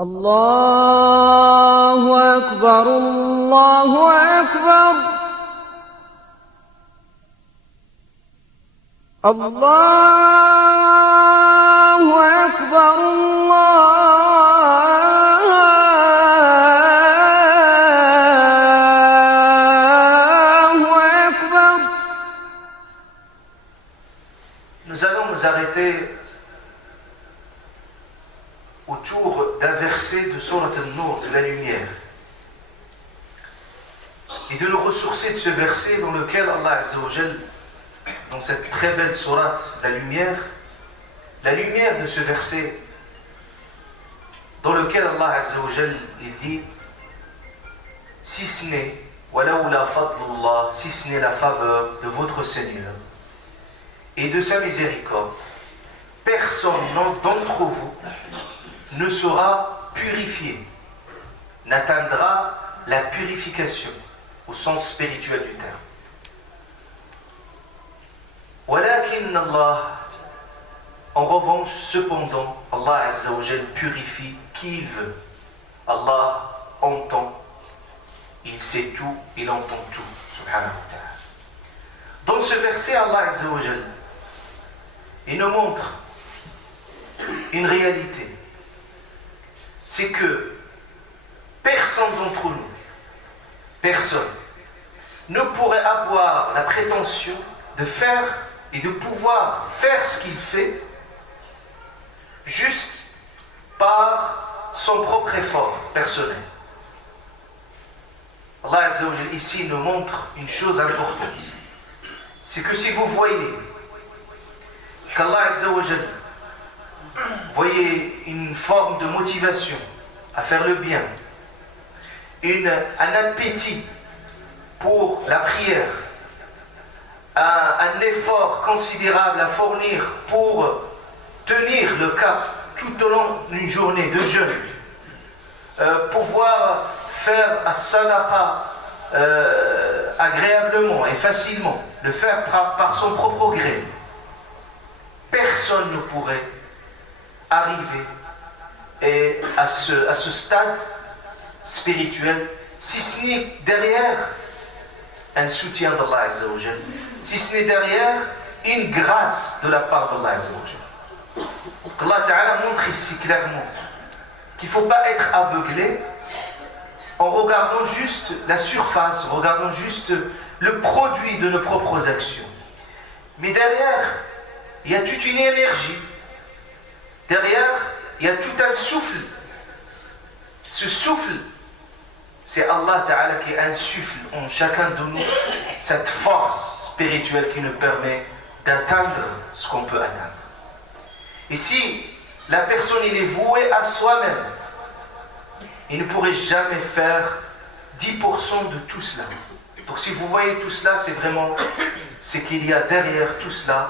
الله أكبر الله أكبر الله أكبر الله أكبر. Nous allons nous arrêter autour d'un verset de Surat An-Nur, de la lumière, et de nous ressourcer de ce verset dans lequel Allah Azza wa Jal, dans cette très belle sourate, la lumière de ce verset, dans lequel Allah Azza wa Jal, il dit, si ce n'est walaoula fadlullah, si ce n'est la faveur de votre Seigneur et de sa miséricorde, personne d'entre vous ne sera purifié, n'atteindra la purification au sens spirituel du terme. Walakin Allah, en revanche, cependant, Allah Azza wa Jal purifie qui il veut. Allah entend, il sait tout, il entend tout, subhanahu wa ta'ala. Dans ce verset, Allah Azza wa Jal, il nous montre une réalité. C'est que personne d'entre nous, personne, ne pourrait avoir la prétention de faire et de pouvoir faire ce qu'il fait juste par son propre effort personnel. Allah Azza wa Jal ici nous montre une chose importante. C'est que si vous voyez qu'Allah Azza wa Jal, voyez une forme de motivation à faire le bien, un appétit pour la prière, un effort considérable à fournir pour tenir le cap tout au long d'une journée de jeûne, pouvoir faire as-sadaqa agréablement et facilement, le faire par son propre gré, personne ne pourrait arriver à ce stade spirituel si ce n'est derrière un soutien d'Allah Azza wa Jal, si ce n'est derrière une grâce de la part d'Allah Azza wa Jal. Allah Ta'ala montre ici clairement qu'il ne faut pas être aveuglé en regardant juste la surface, en regardant juste le produit de nos propres actions. Mais derrière, il y a toute une énergie. Derrière, il y a tout un souffle. Ce souffle, c'est Allah Ta'ala qui insuffle en chacun de nous cette force spirituelle qui nous permet d'atteindre ce qu'on peut atteindre. Et si la personne il est vouée à soi-même, il ne pourrait jamais faire 10% de tout cela. Donc si vous voyez tout cela, c'est qu'il y a derrière tout cela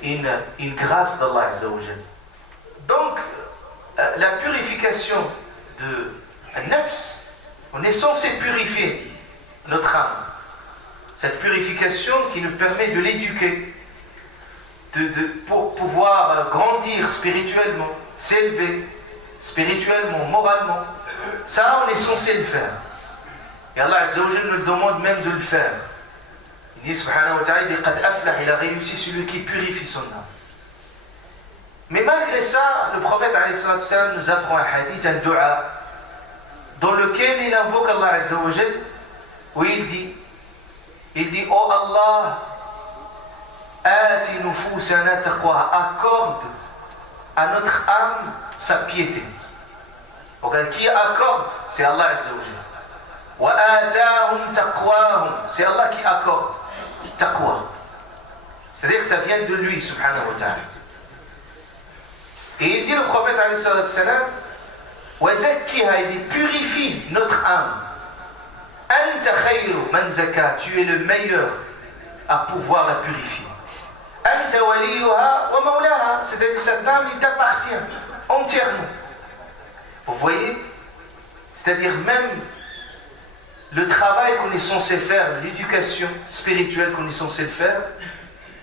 une grâce d'Allah Azza wa Jal. Donc, la purification de nafs, on est censé purifier notre âme. Cette purification qui nous permet de l'éduquer, pour pouvoir grandir spirituellement, s'élever spirituellement, moralement. Ça, on est censé le faire. Et Allah Azza wa Jal nous demande même de le faire. Il dit, subhanahu wa ta'ala, il dit, qad aflah, il a réussi celui qui purifie son âme. Mais malgré ça, le prophète alayhi salatu wassalam nous apprend un hadith, un dua, dans lequel il invoque Allah Azza wa Jal, où il dit, oh Allah, ati nufusana taqwa, accorde à notre âme sa piété. Donc, qui accorde, c'est Allah Azza wa Jal. Wa atahum taqwahum, c'est Allah qui accorde taqwa. C'est-à-dire que ça vient de lui, subhanahu wa ta'ala. Et il dit le prophète alayhi salatu salam, wa zakkiha, il dit purifie notre âme. Anta khayru man zaka, tu es le meilleur à pouvoir la purifier. Anta waliyuha wa mawlaha, c'est-à-dire que cette âme il t'appartient entièrement. Vous voyez, c'est-à-dire même le travail qu'on est censé faire, l'éducation spirituelle qu'on est censé faire,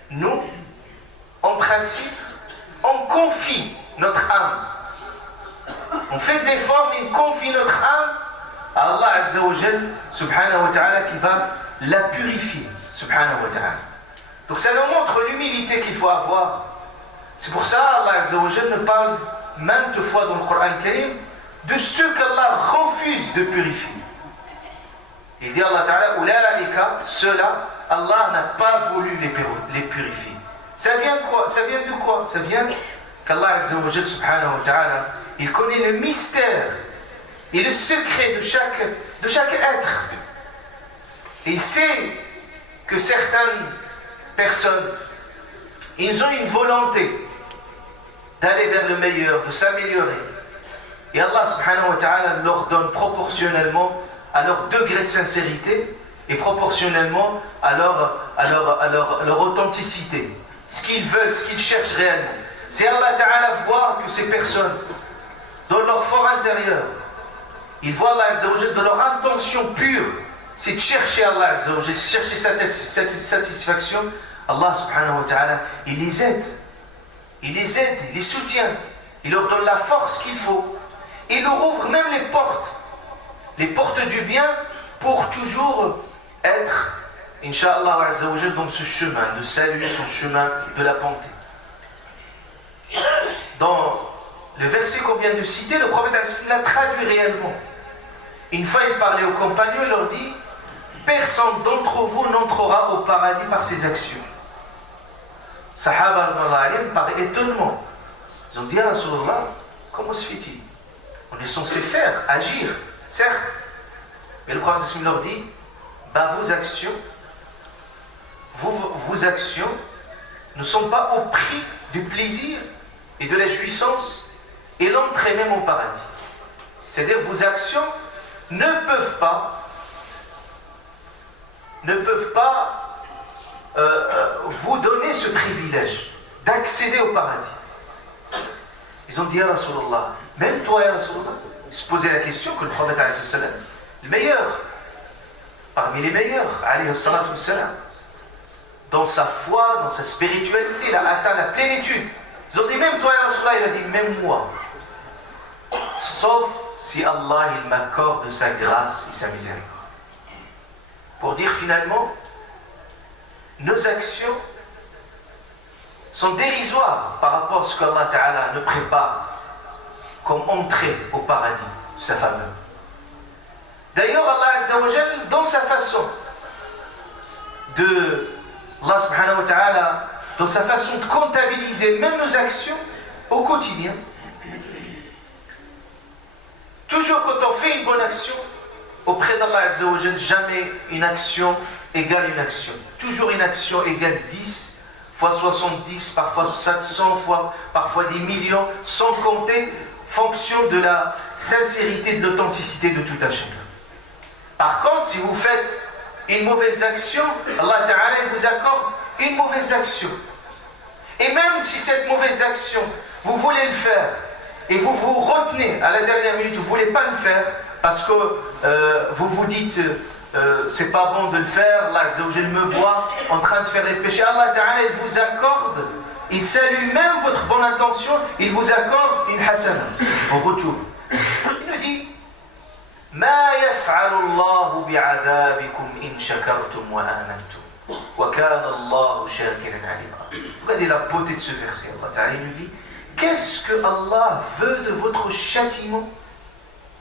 nous, en principe, on confie notre âme On fait de l'effort, mais on confie notre âme à Allah Azza wa Jal, subhanahu wa ta'ala, qui va la purifier, subhanahu wa ta'ala. Donc ça nous montre l'humilité qu'il faut avoir. C'est pour ça Allah Azza wa Jal nous parle maintes fois dans le Coran Karim de ceux qu'Allah refuse de purifier. Il dit Allah Ta'ala, Ulaika, ceux-là, Allah n'a pas voulu les purifier. Ça vient quoi? Ça vient de quoi? Ça vient qu'Allah Azza wa Jal, subhanahu wa ta'ala, il connaît le mystère et le secret de chaque être. Et il sait que certaines personnes, ils ont une volonté d'aller vers le meilleur, de s'améliorer. Et Allah subhanahu wa ta'ala leur donne proportionnellement à leur degré de sincérité et proportionnellement à leur authenticité. Ce qu'ils veulent, ce qu'ils cherchent réellement. Si Allah ta'ala voit que ces personnes, dans leur fort intérieur, ils voient Allah Azza wa Jal, de leur intention pure, c'est de chercher Allah Azza wa Jal, chercher cette satisfaction, Allah subhanahu wa ta'ala, il les aide. Il les soutient. Il leur donne la force qu'il faut. Il leur ouvre même les portes du bien pour toujours être, Inch'Allah Azza wa Jal, dans ce chemin, de saluer son chemin de la bonté. Dans le verset qu'on vient de citer, le prophète l'a traduit réellement. Une fois, il parlait aux compagnons, il leur dit: personne d'entre vous n'entrera au paradis par ses actions. Sahaba par étonnement, ils ont dit à Rasulullah: comment se fait-il? On est censé faire, agir, certes, mais le prophète leur dit: vos actions ne sont pas au prix du plaisir et de la jouissance et l'entrée même au paradis. C'est-à-dire vos actions ne peuvent pas vous donner ce privilège d'accéder au paradis. Ils ont dit à Rasulullah, même toi, ya Rasulullah, ils se posaient la question que le prophète, le meilleur, parmi les meilleurs, alayhi salatu wassalam, dans sa foi, dans sa spiritualité, il a atteint la plénitude. Ils ont dit, même toi, ya Rasulullah, il a dit, même moi. Sauf si Allah, il m'accorde sa grâce et sa miséricorde. Pour dire finalement, nos actions sont dérisoires par rapport à ce qu'Allah Ta'ala nous prépare comme entrée au paradis, sa faveur. D'ailleurs, Allah Azza wa Jal, dans sa façon de, Allah Subhanahu wa Ta'ala, dans sa façon de comptabiliser même nos actions au quotidien, toujours quand on fait une bonne action, auprès d'Allah Azza wa Jal, jamais une action égale une action. Toujours une action égale 10 fois 70, parfois 700 fois, parfois des millions, sans compter, fonction de la sincérité, de l'authenticité de tout un chacun. Par contre, si vous faites une mauvaise action, Allah Ta'ala vous accorde une mauvaise action. Et même si cette mauvaise action, vous voulez le faire, et vous vous retenez à la dernière minute, vous ne voulez pas le faire, parce que vous vous dites c'est pas bon de le faire, Allah Azza wa Jal me voit en train de faire les péchés. Allah Ta'ala, il vous accorde, il salue même votre bonne intention, il vous accorde une hasana en retour. Il nous dit: Ma yaf'alu Allahu bi'adhabikum in shakartum wa amantum wa kana Allahu shakiran alima. Regardez la beauté de ce verset. Allah Ta'ala nous dit: qu'est-ce que Allah veut de votre châtiment?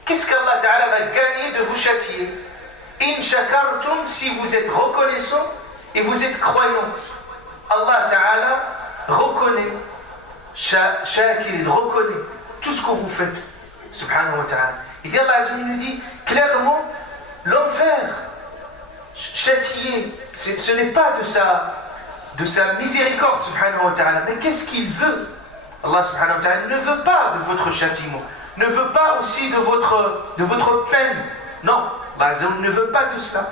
Qu'est-ce qu'Allah Ta'ala va gagner de vous châtier? In shakartum, si vous êtes reconnaissant et vous êtes croyant. Allah Ta'ala reconnaît, shakir, il reconnaît tout ce que vous faites. Subhanahu wa Ta'ala. Il dit, Allah Azza wa Jalla nous dit clairement, l'enfer, châtier, ce n'est pas de sa miséricorde, Subhanahu wa Ta'ala. Mais qu'est-ce qu'il veut? Allah Subhanahu wa Ta'ala ne veut pas de votre châtiment, ne veut pas aussi de votre peine. Non, Allah ne veut pas de cela.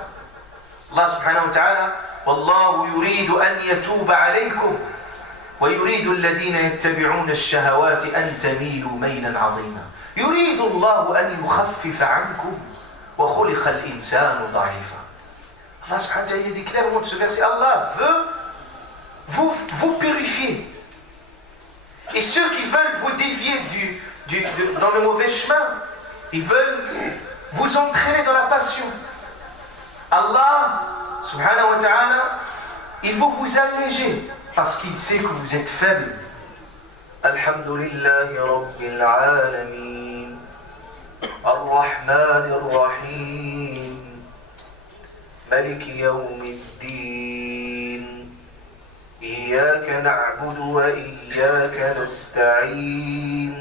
Allah Subhanahu wa Ta'ala: Wallahu yuridu an yatuba alaykum wa yuridu alladhina yattabi'una ash-shahawati an tamilu maylan 'azima. Yuridu Allahu an yukhaffifa 'ankum wa khuliqa al-insanu da'ifa. Allah Subhanahu wa Ta'ala dit clairement de ce verset, Allah veut vous purifier. Et ceux qui veulent vous dévier dans le mauvais chemin. Ils veulent vous entraîner dans la passion. Allah, subhanahu wa ta'ala, il veut vous alléger parce qu'il sait que vous êtes faible. Alhamdulillahi Rabbil Alamin, Ar-Rahman Ar-Rahim, Malik Yawmiddin, Iyaka na'budu wa iyaka nasta'in,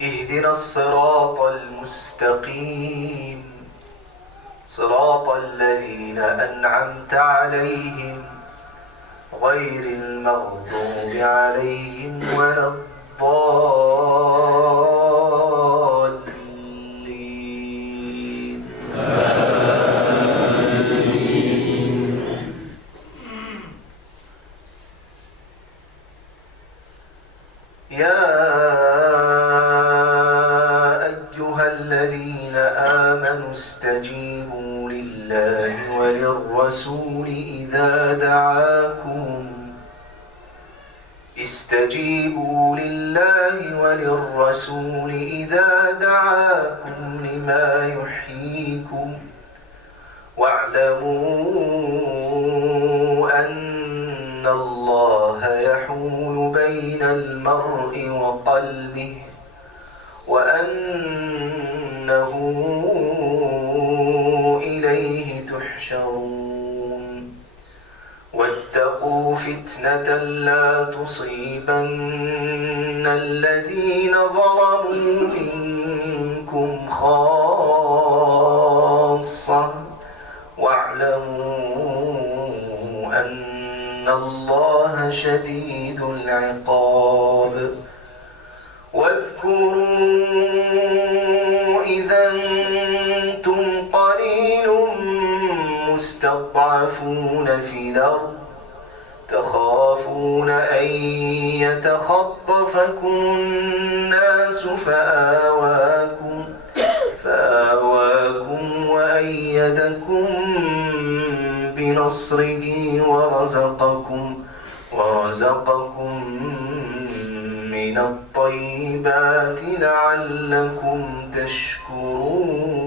Ihdina as-sirata al-mustaqim, صراط الذين أنعمت عليهم غير المغضوب عليهم ولا الضالين آمين. يا أيها الذين آمنوا استجيبوا لله وللرسول إذا دعاكم لما يحييكم واعلموا أن الله يحول بين المرء وقلبه وأنه إليه تحشرون واتقوا فتنة لا تصيبن الذين ظلموا منكم خاصة واعلموا أن الله شديد العقاب واذكروا إذا أنتم قليل مستضعفون في الأرض تخافون أن يتخطفكم الناس فآواكم وأيدكم بنصره ورزقكم من الطيبات لعلكم تشكرون